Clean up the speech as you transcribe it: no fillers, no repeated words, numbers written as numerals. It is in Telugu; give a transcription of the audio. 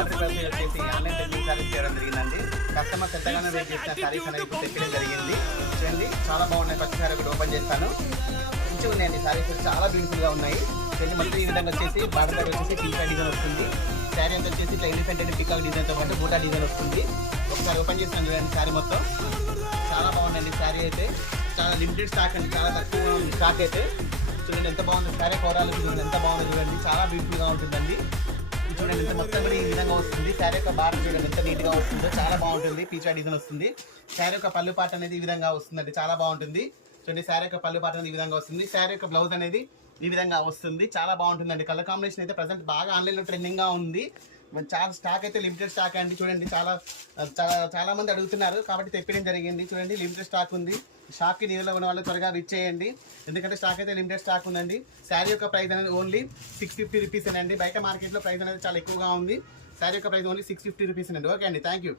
బార్డర్ ప్రైస్ వచ్చేసి ఆన్లైన్ డెలివరీ సర్వీస్ చేయడం జరిగిందండి. కస్టమర్స్ ఎంతగానో వెయిట్ చేసిన సారీస్ అనేది ఇప్పుడు తెప్పడం జరిగింది. చూడండి చాలా బాగున్నాయి. ఫస్ట్ సారీ ఒకటి ఓపెన్ చేస్తాను. మంచిగా ఉన్నాయండి సారీస్, చాలా బ్యూటిఫుల్గా ఉన్నాయి. చూడండి మొత్తం ఈ విధంగా వచ్చేసి బార్డర్ ప్రైస్ వచ్చేసి పీకా డిజైన్ వస్తుంది. శారీ అంతా వచ్చేసి ఇట్లా ఎలిఫెంట్ అండ్ పికాక్ డిజైన్తో పాటు బూటా డిజైన్ వస్తుంది. ఒకసారి ఓపెన్ చేస్తాను చూడండి. శారీ మొత్తం చాలా బాగుందండి. శారీ అయితే చాలా లిమిటెడ్ స్టాక్ అండి, చాలా తక్కువ ఉంది స్టాక్ అయితే. చూడండి ఎంత బాగుంది శారీ. కోరాలు చూడండి ఎంత బాగుంది చూడండి, చాలా బ్యూటిఫుల్గా ఉంటుందండి. చూడండి ఎంత మొత్తం కూడా ఈ విధంగా వస్తుంది. శారీ యొక్క బార్డర్ చూడండి ఎంత నీట్గా వస్తుందో, చాలా బాగుంటుంది. పీచా డిజైన్ వస్తుంది. శారీ యొక్క పళ్ళు పాట అనేది ఈ విధంగా వస్తుందండి, చాలా బాగుంటుంది. చూడండి శారీ యొక్క పళ్ళు పాట అనేది ఈ విధంగా వస్తుంది. శారీ యొక్క బ్లౌజ్ అనేది ఈ విధంగా వస్తుంది, చాలా బాగుంటుందండి. కలర్ కాంబినేషన్ అయితే ప్రజెంట్ బాగా ఆన్లైన్లో ట్రెండింగ్గా ఉంది. చాలా స్టాక్ అయితే లిమిటెడ్ స్టాక్ అండి. చూడండి చాలా మంది అడుగుతున్నారు కాబట్టి తెప్పడం జరిగింది. చూడండి లిమిటెడ్ స్టాక్ ఉంది. షాప్కి నియర్లో ఉన్న వాళ్ళు త్వరగా విచ్ చేయండి, ఎందుకంటే స్టాక్ అయితే లిమిటెడ్ స్టాక్ ఉందండి. శారీ యొక్క ప్రైస్ అనేది ఓన్లీ 650 రూపీస్ అండి. బయట మార్కెట్లో ప్రైస్ అనేది చాలా ఎక్కువగా ఉంది. శారీ యొక్క ప్రైస్ ఓన్లీ 650 రూపీస్ అండి. ఓకే అండి, థ్యాంక్ యూ.